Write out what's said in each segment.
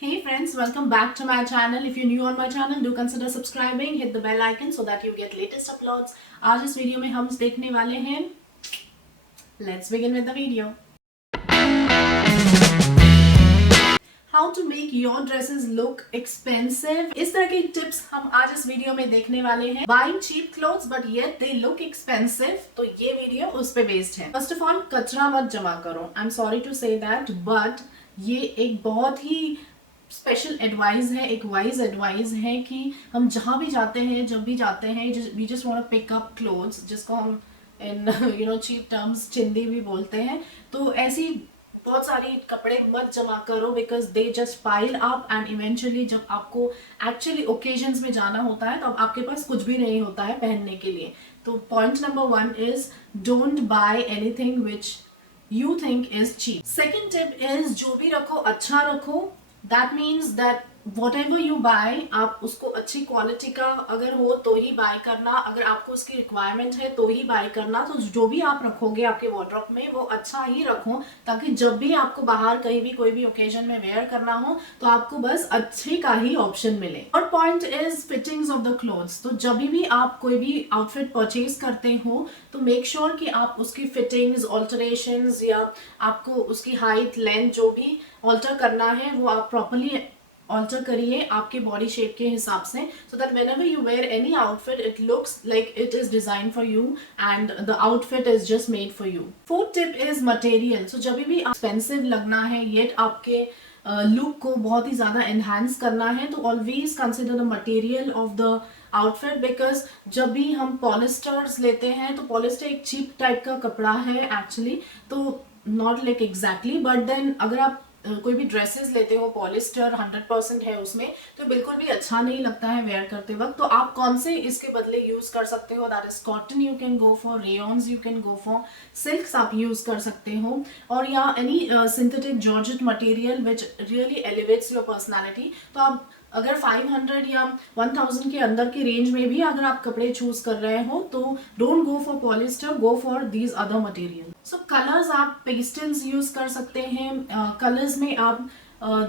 Hey friends, welcome back to my channel. If you're new on my channel, do consider subscribing, hit the bell icon so that you get latest uploads. आज इस video में हम देखने वाले हैं Let's begin with the video. How to make your dresses look expensive. इस तरह के टिप्स हम आज इस वीडियो में देखने वाले हैं. Buying cheap clothes but yet they look expensive. तो ये वीडियो उस पे बेस्ड है. First of all, कचरा मत जमा करो. I'm sorry to say that, but ये एक बहुत ही स्पेशल एडवाइस है, एक वाइज एडवाइस है कि हम जहाँ भी जाते हैं, जब भी जाते हैं, we just want to pick up clothes, जिसको हम इन चीप टर्म्स चिंदी भी बोलते हैं. तो ऐसी बहुत सारी कपड़े मत जमा करो because they just pile up and eventually जब आपको एक्चुअली ओकेजन्स में जाना होता है तो आपके पास कुछ भी नहीं होता है पहनने के लिए. तो point number 1 is don't buy anything which you think is cheap. Second tip is जो भी रखो अच्छा रखो. That means that whatever you buy, आप उसको अच्छी क्वालिटी का अगर हो तो ही बाय करना, अगर आपको उसकी रिक्वायरमेंट है तो ही बाय करना. तो जो भी आप रखोगे आपके वार्डरोब में वो अच्छा ही रखो ताकि जब भी आपको बाहर कहीं भी कोई भी ओकेजन में वेयर करना हो तो आपको बस अच्छे का ही ऑप्शन मिले. और point is fittings of the clothes. तो जब भी आप कोई भी आउटफिट परचेज करते हो तो मेक श्योर कि आप उसकी फिटिंग्स, ऑल्टरेशंस या आपको उसकी हाइट, लेंथ जो भी ऑल्टर करना है वो आप प्रॉपरली ऑल्टर करिए आपके बॉडी शेप के हिसाब से, so that whenever you wear any outfit it looks like it is design for you and the outfit is just made for you. Fourth tip is material. So जब भी expensive लगना है yet आपके look को बहुत ही ज्यादा enhance करना है तो always consider the material of the outfit because जब भी हम पॉलिस्टर्स लेते हैं तो पॉलिस्टर एक चीप टाइप का कपड़ा है एक्चुअली. तो not like exactly but then अगर आप कोई भी ड्रेसेस लेते हो पॉलिस्टर 100% है उसमें तो बिल्कुल भी अच्छा नहीं लगता है वेयर करते वक्त. तो आप कौन से इसके बदले यूज कर सकते हो? That is cotton you can go for, rayons you can go for, silks आप यूज कर सकते हो, और या any synthetic georgette material which really elevates your personality. तो आप अगर 500 या 1000 के अंदर के रेंज में भी अगर आप कपड़े चूज कर रहे हो तो don't go for polyester, go for these other material. So colours आप पेस्टल्स यूज कर सकते हैं. कलर्स में आप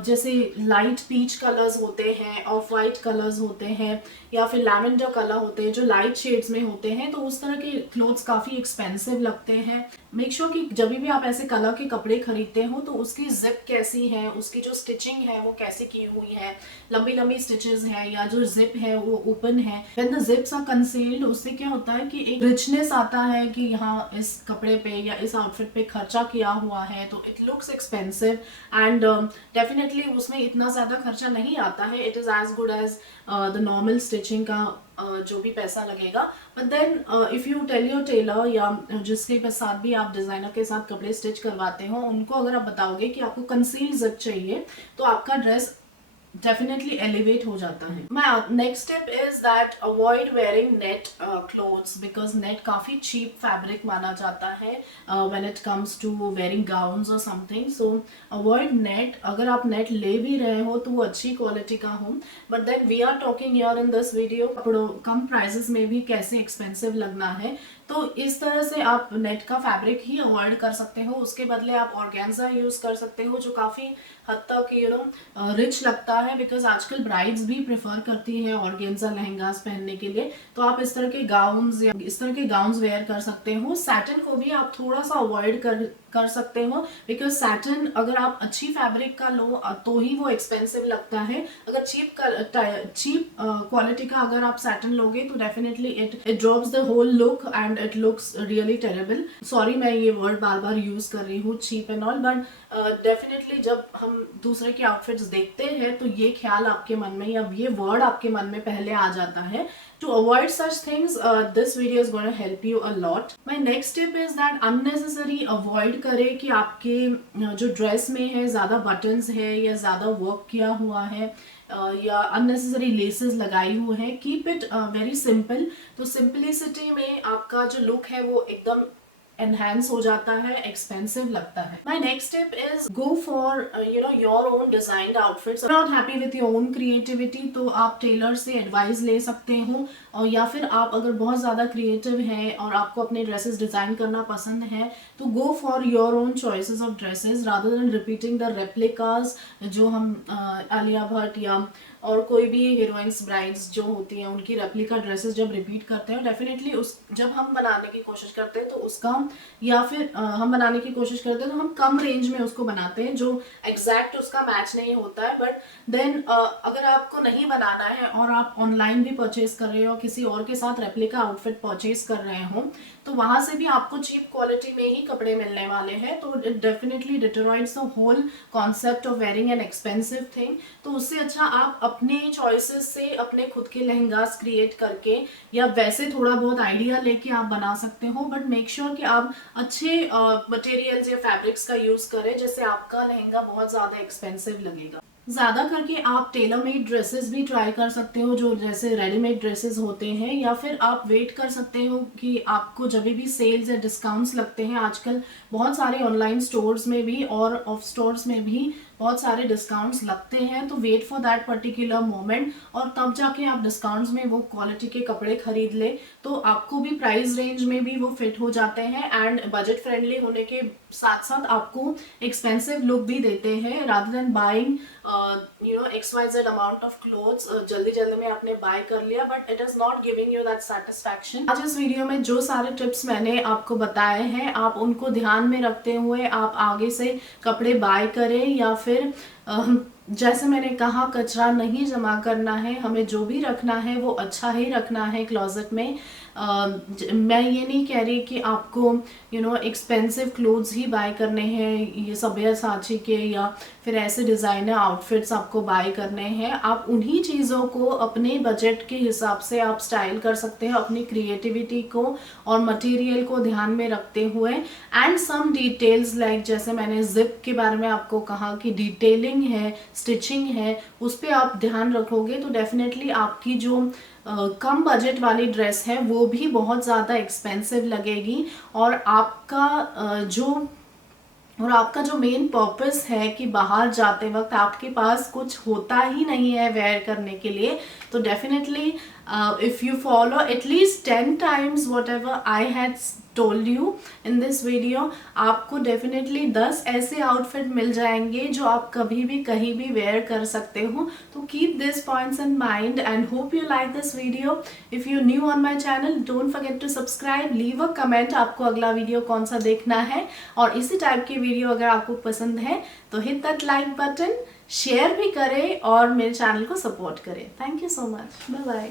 जैसे लाइट पीच कलर्स होते हैं, ऑफ वाइट कलर्स होते हैं, या फिर लैवेंडर कलर होते हैं जो लाइट शेड्स में होते हैं. तो उस तरह के क्लोथ्स काफ़ी एक्सपेंसिव लगते हैं. मेक श्योर कि जब भी आप ऐसे कलर के कपड़े खरीदते हो तो उसकी जिप कैसी है, उसकी जो स्टिचिंग है वो कैसे की हुई है, लंबी लंबी स्टिचेस है या जो जिप है वो ओपन है. When the zips are concealed उससे क्या होता है कि एक रिचनेस आता है कि यहाँ इस कपड़े पे या इस आउटफिट पे खर्चा किया हुआ है तो it looks expensive and definitely उसमें इतना ज़्यादा खर्चा नहीं आता है. It is as good as the normal stitching का जो भी पैसा लगेगा. But then if you tell your tailor या जिसके साथ भी आप डिज़ाइनर के साथ कपड़े स्टिच करवाते हो उनको अगर आप बताओगे कि आपको कंसील जिप चाहिए तो आपका ड्रेस definitely elevate हो जाता है. My next tip is that avoid wearing net clothes because net काफी cheap fabric माना जाता है when it comes to wearing gowns or something. So avoid net. अगर आप net ले भी रहे हो तो वो अच्छी क्वालिटी का हो. But then we are talking here in this video कपड़ों कम प्राइसेस में भी कैसे एक्सपेंसिव लगना है. तो इस तरह से आप नेट का फैब्रिक ही अवॉइड कर सकते हो. उसके बदले आप ऑर्गेन्जा यूज कर सकते हो जो काफी हद तक रिच लगता है बिकॉज आजकल ब्राइड्स भी प्रेफर करती हैं ऑर्गेन्जा लहंगास पहनने के लिए. तो आप इस तरह के गाउन्स या इस तरह के गाउन्स वेयर कर सकते हो. सैटिन को भी आप थोड़ा सा अवॉइड कर सकते हो बिकॉज सैटिन अगर आप अच्छी फैब्रिक का लो तो ही वो एक्सपेंसिव लगता है. अगर चीप क्वालिटी का अगर आप सैटिन लोगे तो definitely it drops the whole look and it looks really terrible. Sorry मैं ये वर्ड बार बार यूज कर रही हूँ cheap and all, but definitely जब हम दूसरे के आउटफिट्स देखते हैं तो ये ख्याल आपके मन में या ये वर्ड आपके मन में पहले आ जाता है. To avoid such things, this video is going to help you a lot. My next tip is that unnecessary avoid करें कि आपके जो ड्रेस में है ज़्यादा बटन्स है या ज़्यादा वर्क किया हुआ है या unnecessary लेसेस लगाई हुए हैं. Keep it very simple. तो सिंपलिसिटी में आपका जो लुक है वो एकदम एनहेंस हो जाता है, एक्सपेंसिव लगता है। My next tip is go for your own designed outfits. Not happy with your own creativity तो आप टेलर से एडवाइस ले सकते हो, और या फिर आप अगर बहुत ज़्यादा क्रिएटिव हैं और आपको अपने ड्रेसेस डिज़ाइन करना पसंद है तो go for your own choices of dresses rather than repeating the replicas जो हम आलिया भट्ट या और कोई भी हीरोइंस ब्राइड्स जो होती हैं उनकी रेप्लिका ड्रेसेस जब रिपीट करते हैं, डेफिनेटली उस जब हम बनाने की कोशिश करते हैं तो उसका या फिर हम बनाने की कोशिश करते हैं तो हम कम रेंज में उसको बनाते हैं जो एग्जैक्ट उसका मैच नहीं होता है। बट देन अगर आपको नहीं बनाना है और आप ऑनलाइन भी परचेज कर रहे हो, किसी और के साथ रेप्लिका आउटफिट परचेज कर रहे हो, तो वहां से भी आपको चीप क्वालिटी में ही कपड़े मिलने वाले हैं। तो it definitely destroys the whole concept of wearing an expensive thing. तो उससे अच्छा आप अपने चॉइसेस से अपने खुद के लहंगास क्रिएट करके या वैसे थोड़ा बहुत आइडिया लेके आप बना सकते हो, बट मेक श्योर कि आप अच्छे मटेरियल्स या फैब्रिक्स का यूज करें जिससे आपका लहंगा बहुत ज्यादा एक्सपेंसिव लगेगा। ज़्यादा करके आप टेलर मेड ड्रेसेस भी ट्राई कर सकते हो जो जैसे रेडीमेड ड्रेसेस होते हैं, या फिर आप वेट कर सकते हो कि आपको जब भी सेल्स या डिस्काउंट्स लगते हैं, आजकल बहुत सारे ऑनलाइन स्टोर्स में भी और ऑफ स्टोर्स में भी बहुत सारे डिस्काउंट्स लगते हैं, तो wait for that particular moment और तब जाके आप डिस्काउंट्स में वो क्वालिटी के कपड़े खरीद ले तो आपको भी प्राइस रेंज में भी वो फिट हो जाते हैं एंड बजट फ्रेंडली होने के साथ साथ आपको एक्सपेंसिव लुक भी देते हैं। Rather than buying XYZ amount of clothes जल्दी जल्दी में आपने बाय कर लिया but it is not giving you that satisfaction. आज इस वीडियो में जो सारे टिप्स मैंने आपको बताए हैं आप उनको ध्यान में रखते हुए आप आगे से कपड़े बाय करें, या फिर जैसे मैंने कहा कचरा नहीं जमा करना है, हमें जो भी रखना है वो अच्छा ही रखना है क्लोजेट में। मैं ये नहीं कह रही कि आपको एक्सपेंसिव क्लोथ्स ही बाय करने हैं, ये सब्यासाची के या फिर ऐसे डिज़ाइनर आउटफिट्स आपको बाय करने हैं। आप उन्हीं चीज़ों को अपने बजट के हिसाब से आप स्टाइल कर सकते हैं अपनी क्रिएटिविटी को और मटेरियल को ध्यान में रखते हुए। एंड सम डिटेल्स लाइक जैसे मैंने जिप के बारे में आपको कहा कि डिटेलिंग है, स्टिचिंग है, उस पर आप ध्यान रखोगे तो डेफिनेटली आपकी जो कम बजट वाली ड्रेस है वो भी बहुत ज़्यादा एक्सपेंसिव लगेगी और आपका जो मेन पर्पस है कि बाहर जाते वक्त आपके पास कुछ होता ही नहीं है वेयर करने के लिए, तो definitely if you follow at least 10 times whatever I had told you in this video, आपको definitely 10 ऐसे आउटफिट मिल जाएंगे जो आप कभी भी कहीं भी वेयर कर सकते हो। तो keep these points in mind and hope you like this video. If you're new on my channel, don't forget to subscribe, leave a comment आपको अगला वीडियो कौन सा देखना है, और इसी टाइप की वीडियो अगर आपको पसंद है तो hit that like button, share भी करें और मेरे चैनल को सपोर्ट करें। Thank you so much, bye bye.